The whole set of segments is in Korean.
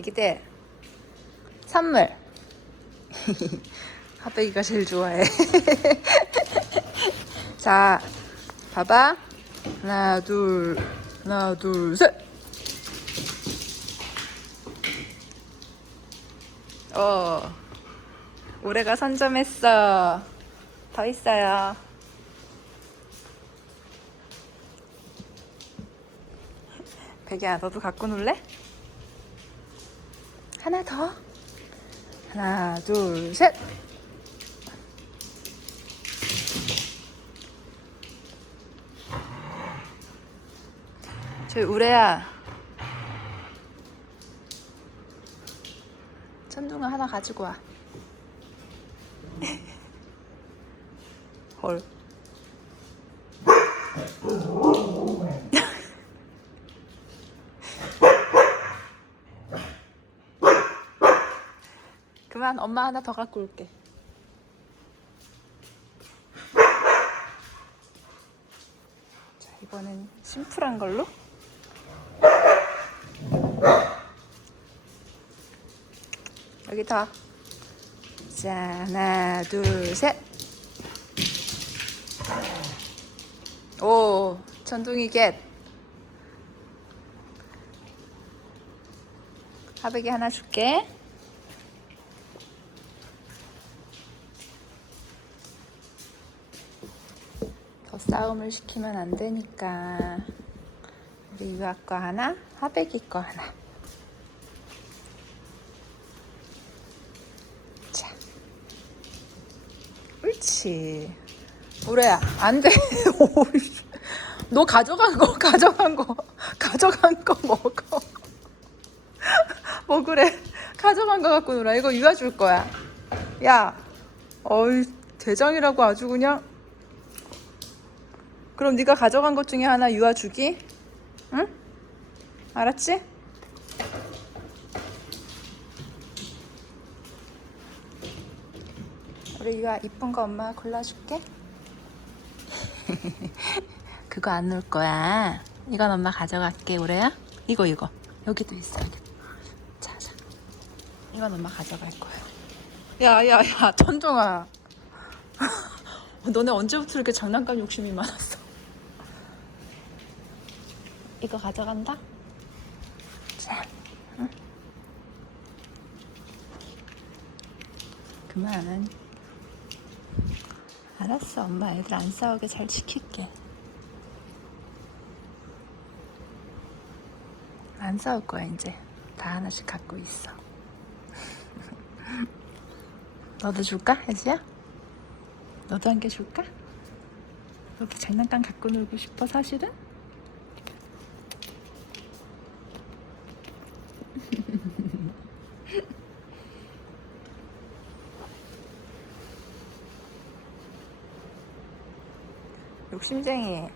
애기들 선물. 하백이가 제일 좋아해. 자, 봐봐. 하나 둘 셋. 올해가 선점했어. 더 있어요. 백이야, 너도 갖고 놀래? 하나 더. 하나 둘 셋. 저기 우레야, 천둥아 하나 가지고 와. 헐. 그만, 엄마 하나 더 갖고 올게. 자, 이번엔 심플한 걸로. 여기 더. 자, 하나 둘 셋. 오, 천둥이 겟. 하백이 하나 줄게. 더 싸움을 시키면 안 되니까. 우리 유아 거 하나, 하백이 거 하나. 자, 옳지. 우레야, 안 돼. 너 가져간 거 먹어. 뭐 그래? 가져간 거 갖고 놀아. 이거 유아 줄 거야. 야, 어이, 대장이라고 아주 그냥. 그럼 네가 가져간 것 중에 하나 유아 주기? 응? 알았지? 우리 유아 이쁜 거 엄마가 골라줄게. 그거 안 놓을 거야. 이건 엄마 가져갈게. 우레야. 이거 여기도 있어. 여기. 자. 이건 엄마 가져갈 거야. 야, 천둥아. 너네 언제부터 이렇게 장난감 욕심이 많았어? 이거 가져간다? 자, 응? 그만. 알았어, 엄마 애들 안 싸우게 잘 지킬게. 안 싸울 거야, 이제. 다 하나씩 갖고 있어. 너도 줄까, 혜지야? 너도 한 개 줄까? 너도 장난감 갖고 놀고 싶어, 사실은? 욕심쟁이.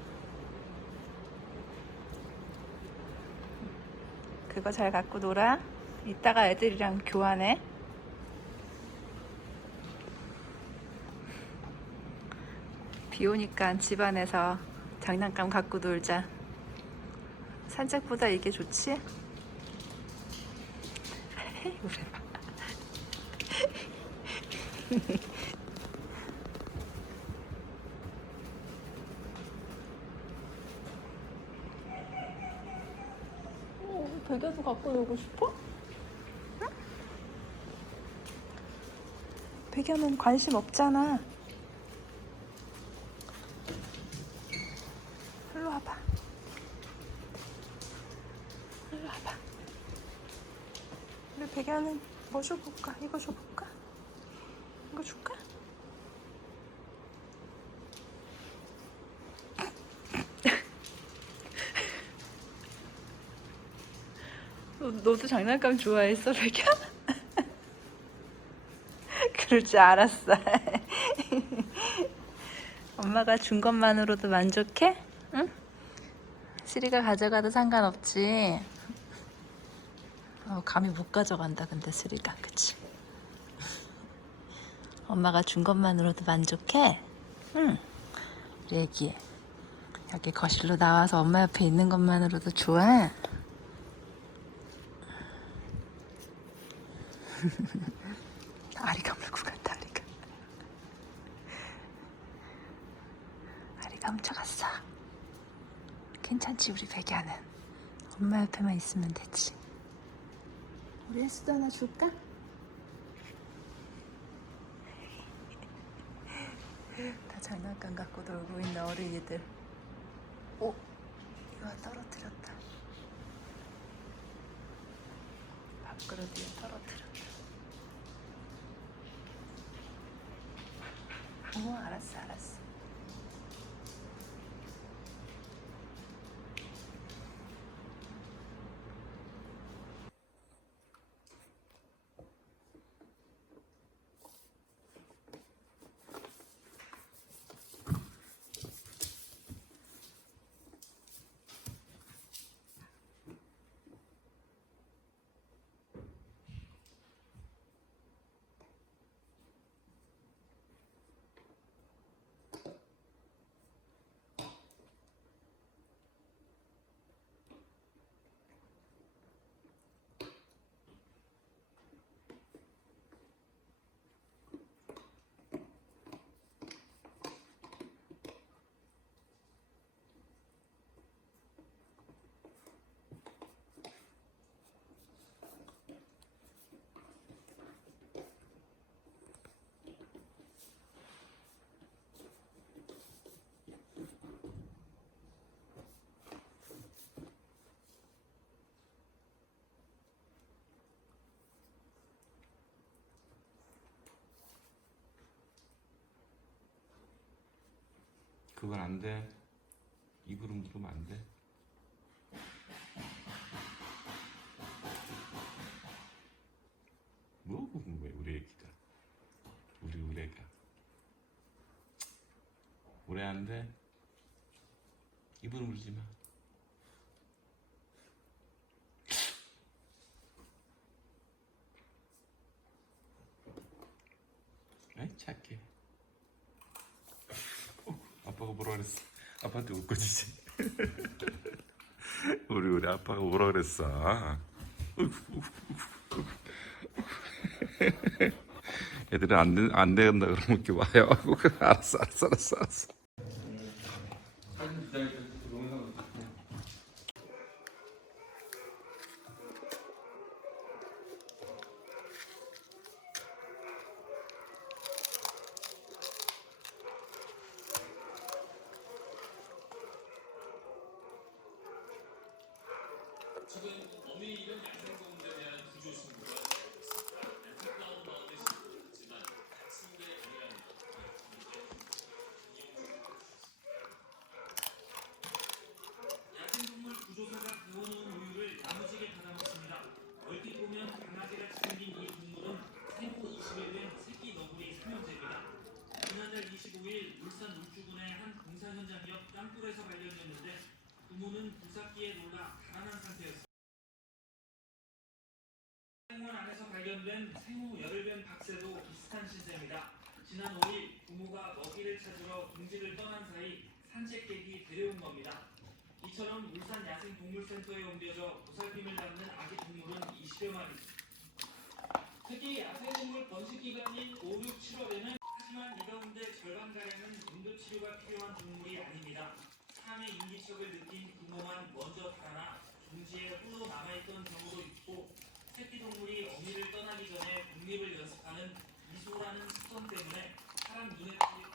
그거 잘 갖고 놀아. 이따가 애들이랑 교환해. 비 오니까 집안에서 장난감 갖고 놀자. 산책보다 이게 좋지? 베개도 갖고 놀고 싶어? 응? 베개는 관심 없잖아. 일로 와봐. 우리 베개는 뭐 줘볼까? 이거 줘볼까? 이거 줄까? 너도 장난감 좋아했어, 백야? 그럴 줄 알았어. 엄마가 준 것만으로도 만족해? 응? 시리가 가져가도 상관없지. 감히 못 가져간다, 근데 시리가. 그치? 엄마가 준 것만으로도 만족해? 응. 우리 애기. 여기 거실로 나와서 엄마 옆에 있는 것만으로도 좋아? 아리가 물고 갔다. 아리가 훔쳐갔어. 괜찮지 우리 백야는. 엄마 옆에만 있으면 되지. 우리 혜수도 하나 줄까? 다 장난감 갖고 놀고 있는 어린이들. 오, 이거 떨어뜨렸다. 밥그릇 위에 떨어뜨렸다. 알았어. 그건 안 돼. 입으로 물으면 안 돼. 뭐 그건 왜 우리 애기가? 우리 애가. 오래 안 돼. 입으로 물지 마. 아이 착해. 아빠가 뭐라 그랬어? 아빠한테 웃고지지. 우리 아빠가 뭐라 그랬어? 애들은 안 된다 그러면 이렇게 와요. 알았어. 지금 어미이름 야생동물에 대한 구조 신고가 되고 있습니다. 안타까운 마음의 신고였지만 다친 게 아니라는 야생동물 구조사가 구워놓은 우유를 야무지게 받아먹습니다. 얼핏 보면 강아지같이 생긴 이 동물은 생후 20일 된 새끼 너구리 3년째입니다. 지난달 25일 울산 울주군의 한 공사 현장 옆 땅굴에서 발견됐는데 부모는 불삭기에 놀라 달아난 상태였습니다. 생원 안에서 발견된 생후 열흘 박새도 비슷한 신세입니다. 지난 5일 부모가 먹이를 찾으러 둥지를 떠난 사이 산책객이 데려온 겁니다. 이처럼 울산 야생동물센터에 옮겨져 보살핌을 받는 아기 동물은 20여 마리. 특히 야생동물 번식 기간인 5, 6, 7월에는 하지만 이 가운데 절반가량은 응급치료가 필요한 동물이 아닙니다. 삶의 인기척을 느낀 부모만 먼저 달아나 둥지에 홀로 남아있던 경우도 있고 새끼 동물이 어미를 떠나기 전에 독립을 연습하는 미소라는 습성 때문에 사람 눈에 띄는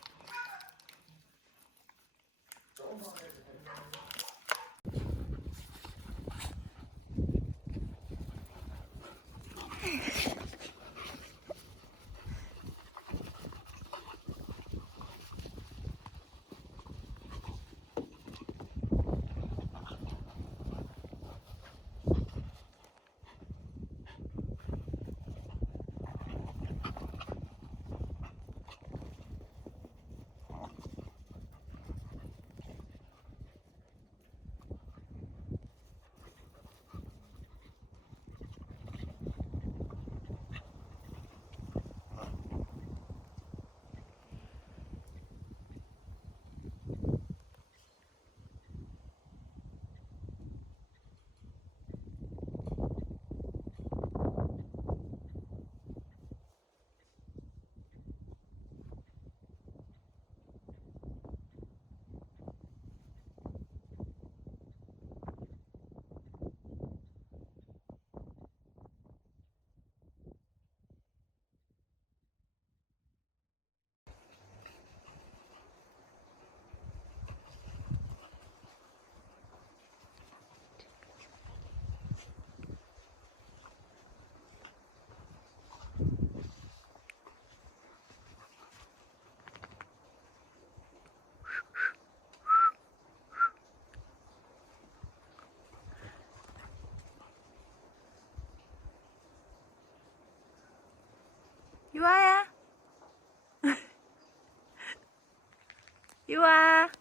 이와.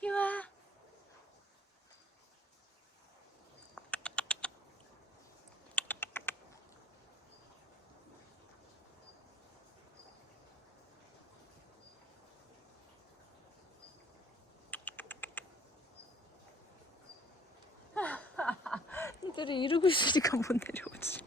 이와. 이들이 이러고 있으니까 못 내려오지.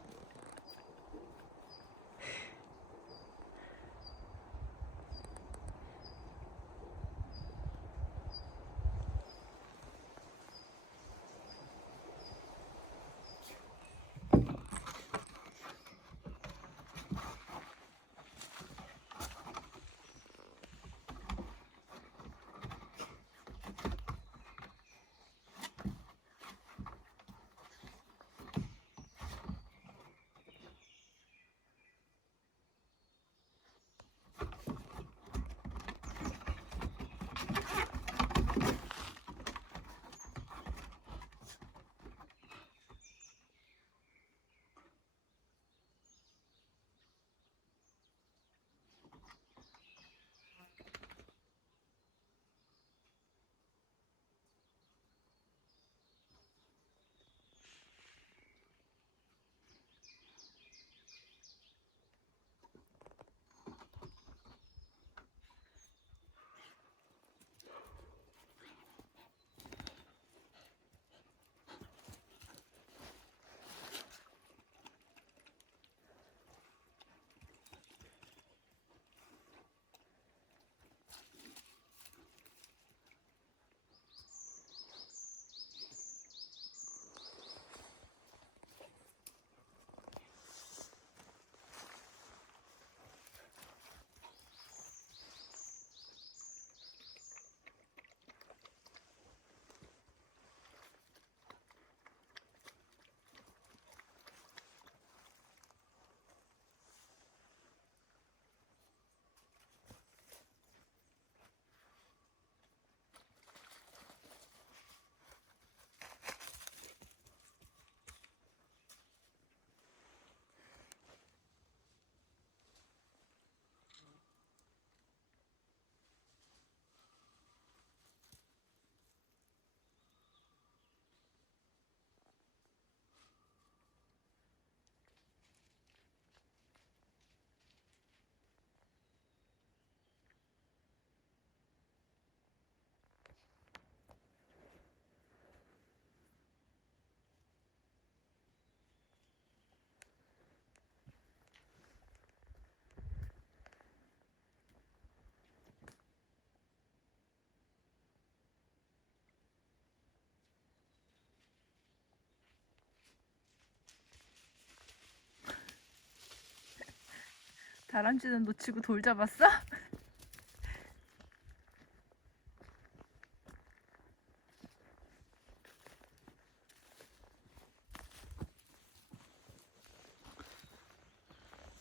다람쥐는 놓치고 돌 잡았어?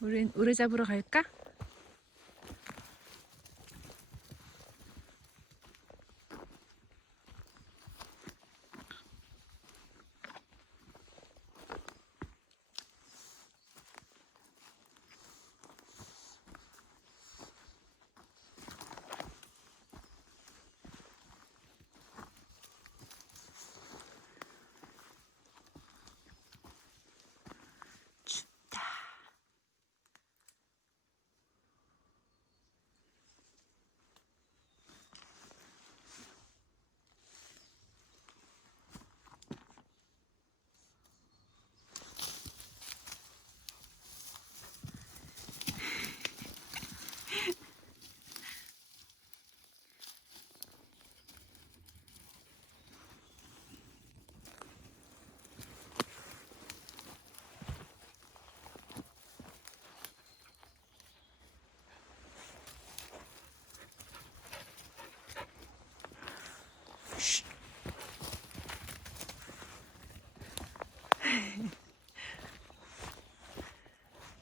우린 우레 잡으러 갈까?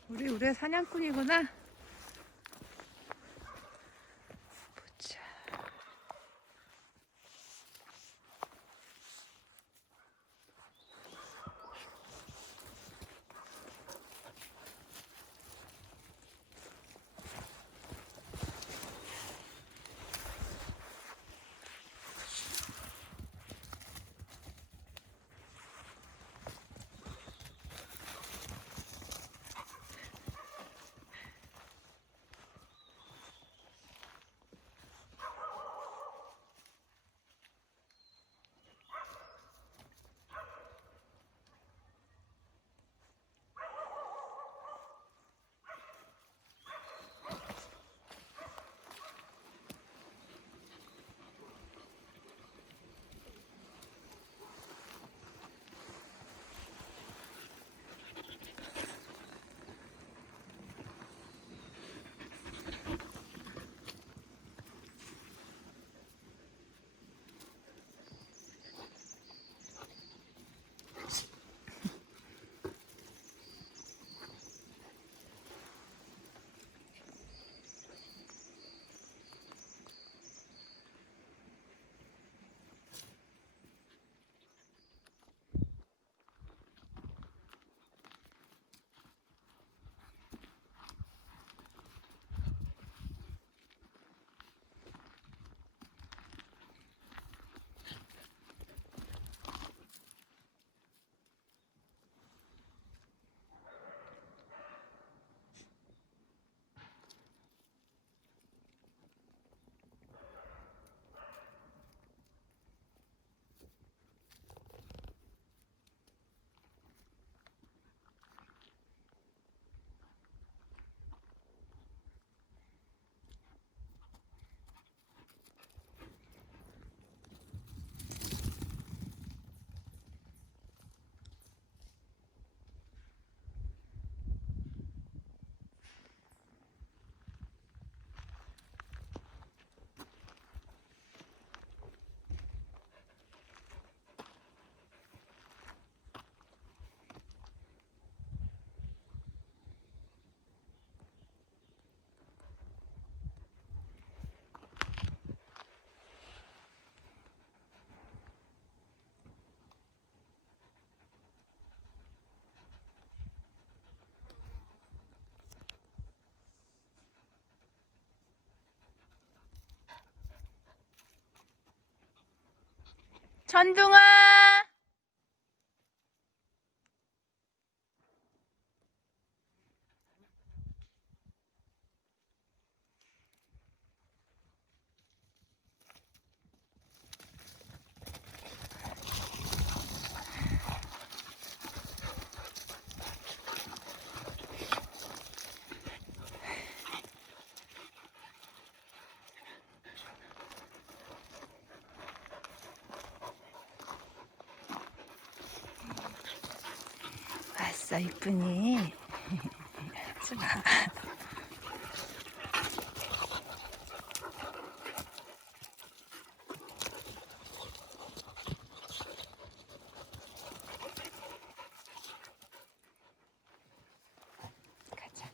우리 우레 사냥꾼이구나. 보자. 천둥아. 왔어 이쁜이. 수가. 가자.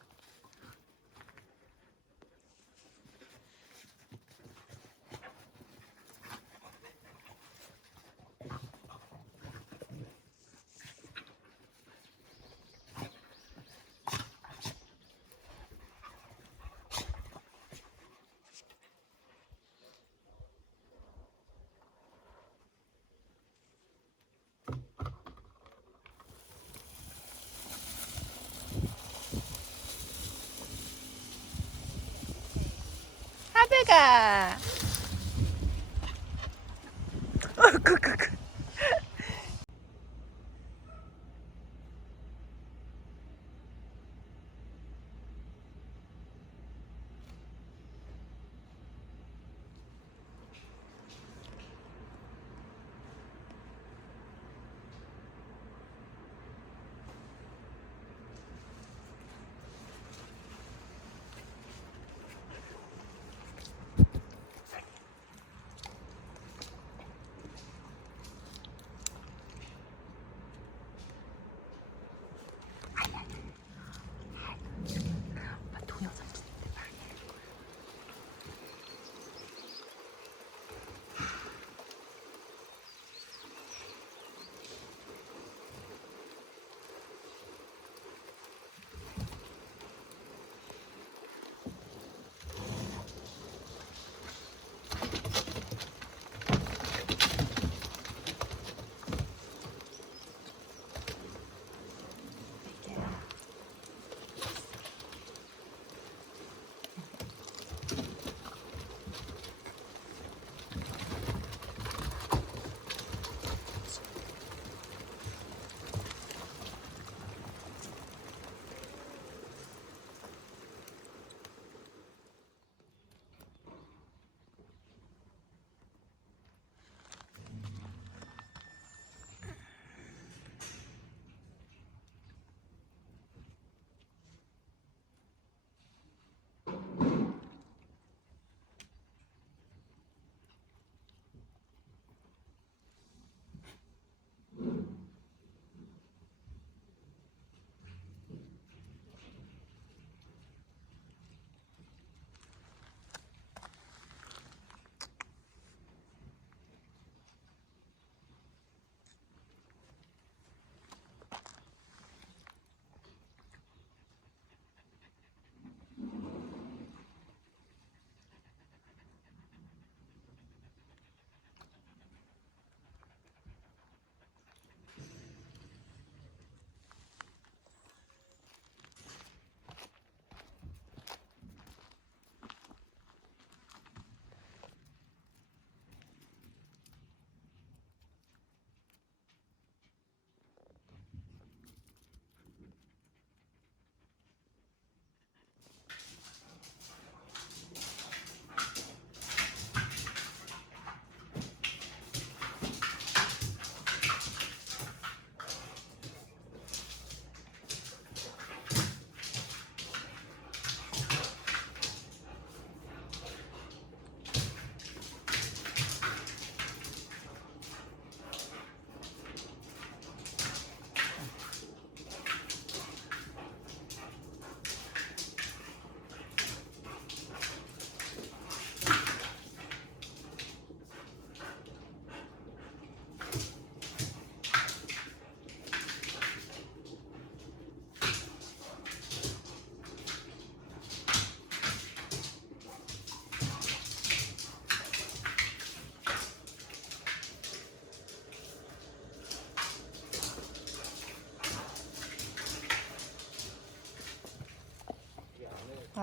하드가.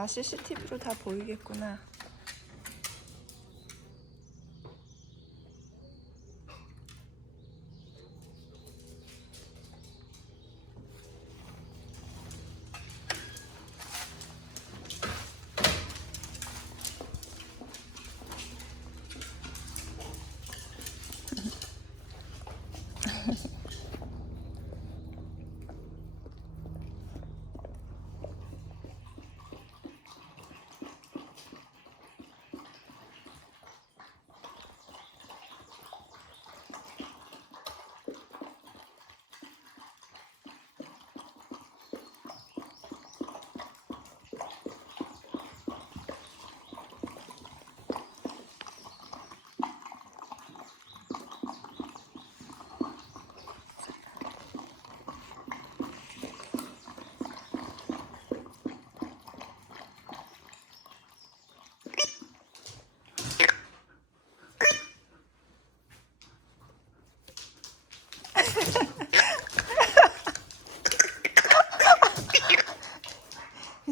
아, CCTV로 다 보이겠구나.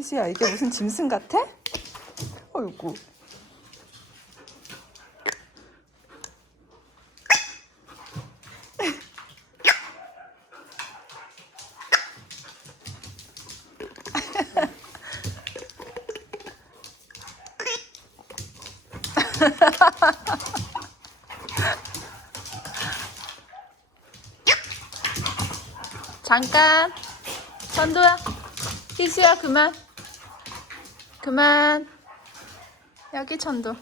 희수야, 이게 무슨 짐승 같아? 어이구. 잠깐. 천도야, 희수야, 그만. 그만. 여기 천도.